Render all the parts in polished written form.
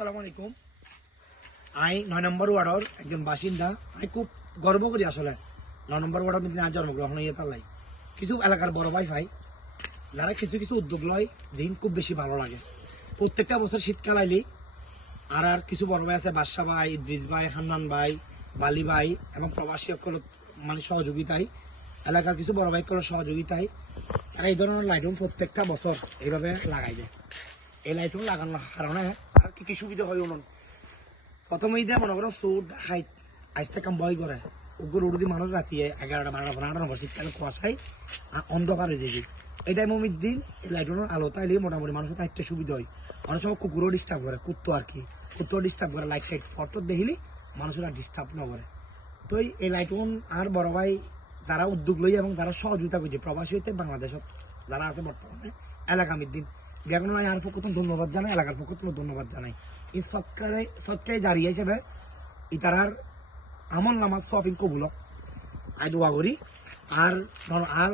আসসালামু আলাইকুম। আমি ৯ নম্বর ওয়ার্ডের একজন বাসিন্দা। আমি খুব গর্ব করি আসলে ৯ নম্বর ওয়ার্ডের মধ্যে জন্মগ্রহণ হয়ে তালাই কিছু এলাকার বড় ভাই ভাই যারা কিছু কিছু উদ্যোগ লয় দিন খুব বেশি ভালো লাগে। প্রত্যেকটা বছর শীতকাল আইলি আর কিছু বড় ভাই আছে, বাদশা ভাই, ইদ্রিস ভাই, হান্নান ভাই, বালি ভাই এবং প্রবাসী সকল মানে সহযোগিতায় এলাকার কিছু বড় ভাই কোনো সহযোগিতায় তারা এই ধরনের লাইটুম প্রত্যেকটা বছর এইভাবে লাগাই যায়। এই লাইটুম লাগানোর কারণে আর কি কি সুবিধা হয় উনুন প্রথমেই দিয়ে মনে করো চোর হাইট আইসতে কাম ভয় করে ওগুলো রোড দিয়ে মানুষ রাতি 11টা 12টা 15টা নম্বর শীতকালে কুয়াশায় অন্ধকার হয়ে যায়। এই টাইম দিন এই লাইটুনের আলো তাইলে মোটামুটি মানুষের একটা সুবিধা হয়। অনেক সময় কুকুরও ডিস্টার্ব করে, কুত্তো আর কি কুত্তো ডিস্টার্ব করে, লাইট সাইট ফটো দেখিলে মানুষের আর ডিস্টার্ব না করে। তো এই লাইটুন আর বড় ভাই যারা উদ্যোগ লই এবং যারা সহযোগিতা করছে প্রবাসী হইতে বাংলাদেশত যারা আছে বর্তমানে এলাকা মিদ্দিন বেগুন আর পক্ষ ধন্যবাদ জানাই, এলাকার পক্ষ ধন্যবাদ জানাই। এই সৎকারে জারি হিসেবে ইতারার আমল নামাজ শপিং কবুল আই দোয়া করি। আর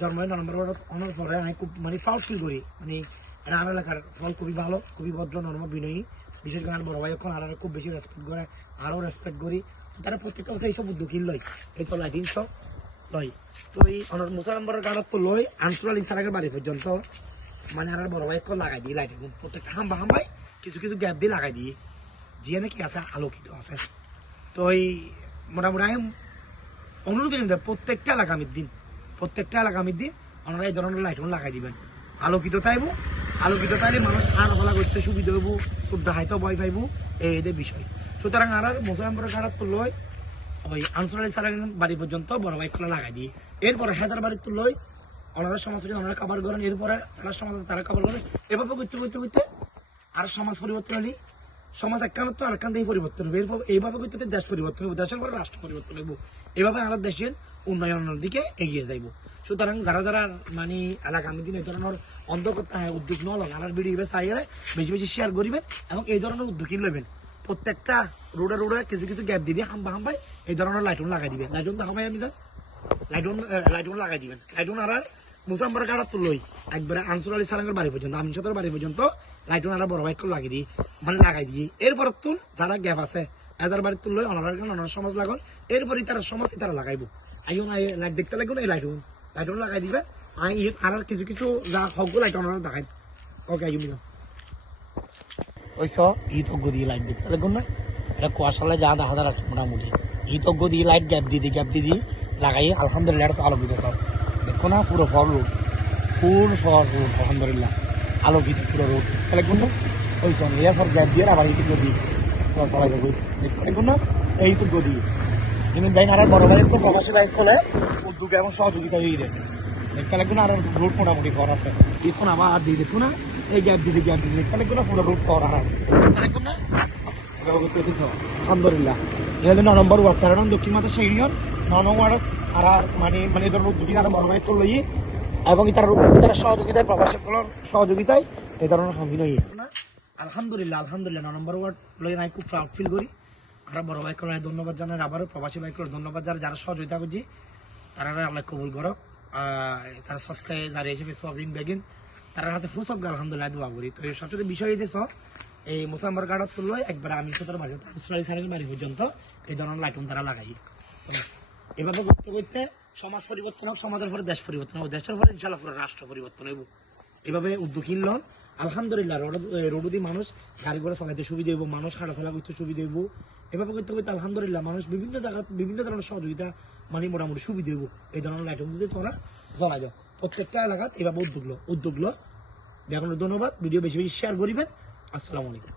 জন্মের ৯ নম্বর অনার পরে আমি খুব মানে প্রাউড ফিল করি। মানে আর এলাকার ফল খুবই ভালো, খুবই ভদ্র, নরম, বিনয়ী। বিশেষ করে বড় ভাই এখন আর খুব বেশি রেসপেক্ট করে, আরও রেসপেক্ট করি। তারা প্রত্যেকটা বছর এইসব উদ্যোগী লয়, এই তো লাইটিং সব লয়। তো এই অনার মুসা নম্বরের গানত তো লয় আনসুরাল ইসারাকের বাড়ি পর্যন্ত মানে আর বড় ভাই এখন লাগাই দিই লাইটিং প্রত্যেকটা হাম্বাই কিছু কিছু গ্যাপ দিয়ে লাগাই দিই জিয়ে নাকি আছে আলোকিত আছে। তো এই মোটামুটি আমি অনুরোধ করি প্রত্যেকটা আগামীর দিন ওনারা এই ধরনের লাইট লাগাই দিবেন। আলোকিত তাইলে মানুষ আর ফলা করতে সুবিধা হইব, শ্রদ্ধা হাইতে ভয় পাইব, এদের বিষয়। সুতরাং আর মুসলমানপুরের কারাত তো লয় ওই আনসুরালি সারা বাড়ি পর্যন্ত বড় বাইক খোলা লাগাই দিই। এরপরে হাজার বাড়ির তো লয় ওনারা সমাজ ওনারা কাবার করেন, এরপরে তারা সমাজ তারা কাবার করেন। এভাবে করতে আর সমাজ পরিবর্তন হলি সমাজ একখানত আরেকখান থেকে পরিবর্তন হবে। এরপর এইভাবে করতে দেশ পরিবর্তন হবে, দেশের পরে রাষ্ট্র পরিবর্তন হইব। এভাবে আমরা দেশের উন্নয়নের দিকে এগিয়ে যাইব। সুতরাং যারা মানে এলাকামী দিন এই ধরনের অন্ধকর্তা উদ্যোগ নল আর ভিডিও চাইলে বেশি বেশি শেয়ার করিবেন এবং এই ধরনের উদ্যোগী লইবেন। প্রত্যেকটা রোডে কিছু কিছু গ্যাপ দিয়ে হাম্বাই এই ধরনের লাইটুন লাগাই দিবেন। লাইটুন দেখাবাই আমি লাইটুন লাগাই দিবেন। লাইটুন আর মুসাম্বার কারাত তো লই একবারে আনসুর আলী সারাঙ্গের বাড়ি পর্যন্ত আমিনসাদের বাড়ি পর্যন্ত লাইটুন আর বড় বাইক লাগিয়ে দিই মানে লাগাই দিই। এরপর তুল যারা গ্যাপ আছে হাজার বাড়ির তুল লই অনার সমাজ লাগান, এরপরই তারা সমাজ তারা লাগাইব। আইও না লাইট দেখতে লাগবে না, এই লাইটুন লাগাই দিবে। আর কিছু কিছু যা হক লাইট ওনারা দেখাই ওকে আইও মিলাম ওই সব অজ্ঞ দিয়ে লাইট দেখতে লাগবে না। এটা কুয়াশালায় যা দেখা যাচ্ছে মোটামুটি অজ্ঞ দিয়ে লাইট গ্যাপ দিয়ে লাগাই আলহামদুলিল্লাহ আলোকিত সব দেখো না পুরো ফর রোড আলহামদুলিল্লাহ আলোকিত পুরো রোড লাগবে না। ওই সব এরপর গ্যাপ দিয়ে আবার এইটুকু দিয়ে কুয়াশালায় যাবো দেখতে লাগবে না। এইটুকু দিয়ে কিন্তু যাই আর বড় ভাইয়ের তো প্রবাসী বাইক করলে উদ্যোগ এবং সহযোগিতা হয়ে দেয় দেখতে লাগবে না। আর রোড মোটামুটি ফর আছে এখন আবার দিয়ে দেখো না এই গ্যাপ দিয়ে দেখতে লাগবে না পুরো রোড ফর আর দেখতে লাগবে না। আলহামদুলিল্লাহ এটা ৯ নম্বর ওয়ার্ড ১৩ নং দক্ষিণ মাদ্রাসা ইউনিয়ন ৯ নং ওয়ার্ড আর মানে এই ধরনের উদ্যোগী আর বড় ভাই করল এবং তার সহযোগিতায় প্রবাসীগুলোর সহযোগিতায় এই ধরনের সম্মুখীন হই। আলহামদুলিল্লাহ ৯ নম্বর ওয়ার্ড লই আমি খুব প্রাউড ফিল করি। আমরা বড় ভাই করে ধন্যবাদ জানাই, আবারও প্রবাসী ভাই করে ধন্যবাদ যারা সহযোগিতা করছি তারা আল্লাহ কবুল করক। তারা সস্তায় দাঁড়িয়ে হিসেবে সবিন বেগিন তার হাতে ফুসক আলহামদুলিল্লাহ দোয়া করি। তো এই সবচেয়ে বিষয় এই সব এই মুসাম্বার গাড়ার তুললো একবার আমি সতের বাড়ি সারের বাড়ি পর্যন্ত এই ধরনের লাইটুন তারা লাগাই। এভাবে করতে সমাজ পরিবর্তন হোক, সমাজের পরে দেশ পরিবর্তন হোক, দেশের পরে ইনশাল্লাহ পুরো রাষ্ট্র পরিবর্তন হইব। এভাবে উদ্যোগী লন আলহামদুলিল্লাহ। রোডে মানুষ গাড়ি ঘোড়া চালাইতে সুবিধা হইব, মানুষ হাঁটাচলা করতে সুবিধা হইব। এভাবে করতে আলহামদুলিল্লাহ মানুষ বিভিন্ন জায়গা বিভিন্ন ধরনের সহযোগিতা মানে মোটামুটি সুবিধা হইব। এই ধরনের লাইটুন যদি তোমরা জ্বলাই দাও প্রত্যেকটা এলাকার এভাবে উদ্যোগ লো। ধন্যবাদ। ভিডিও বেশি বেশি শেয়ার করিবেন। আসসালামু আলাইকুম।